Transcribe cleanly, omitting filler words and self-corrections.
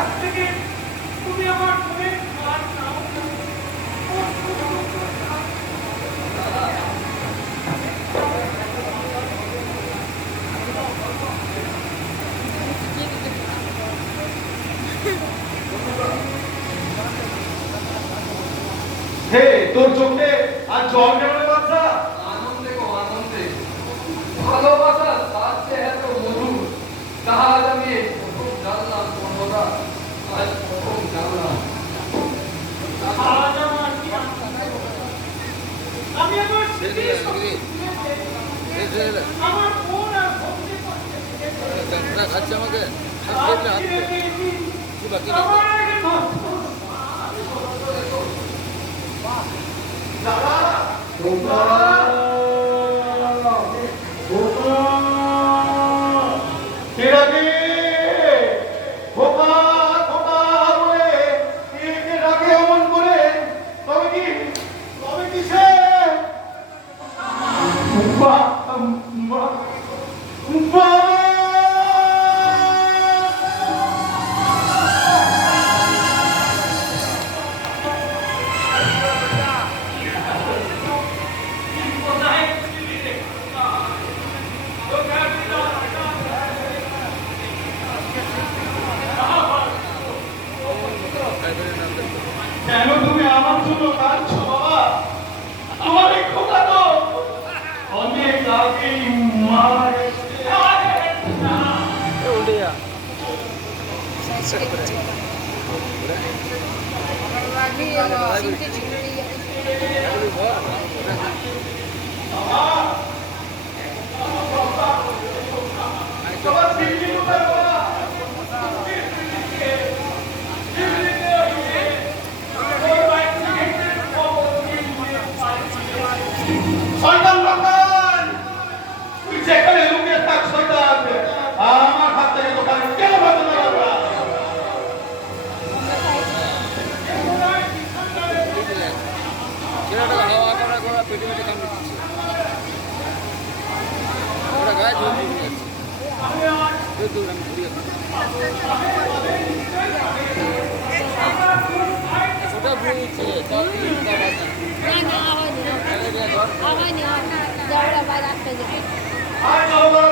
আজ থেকে তুমি আমার মনের আর নাও। হে তোর চোখে আর জল কেন বাচ্চা? আনন্দে গো আনন্দে, ভালোবাসার স্বাদ যে এত মধুর তাহা আজ আমি এই প্রথম জানলাম বন্ধুরা, আজ প্রথম জানলাম। আজ আমার কি আমি আমার স্মৃতি শক্তি আমার মন আর ভক্তি করতে খাচ্ছে আমাকে আমার আগে নষ্ট। কেন তুমি আমার জন্য কাঁদছো বাবা? আমার এই খোকা তো অনেক আগেই মারা গেছে। বাবা দিল্লি কোথায় বাবা? শয়তান বাগান, তুই যেখানে লুকিয়ে থাক শয়তান, আমার হাত থেকে দোকানে কেন বাঁচাতে পারবে না? ছেলেটাকে হাওয়া করা করা পেটে পেটে কামড়ে দিচ্ছে, ওরা গায়ে জল দিয়ে যাচ্ছে। আমি ঘুরিয়ে ছোটা বুঝছে জল দিয়ে না হয়নি, হয়নি, জ্বরটা বাইরে আসতে যাবে। আয় চলো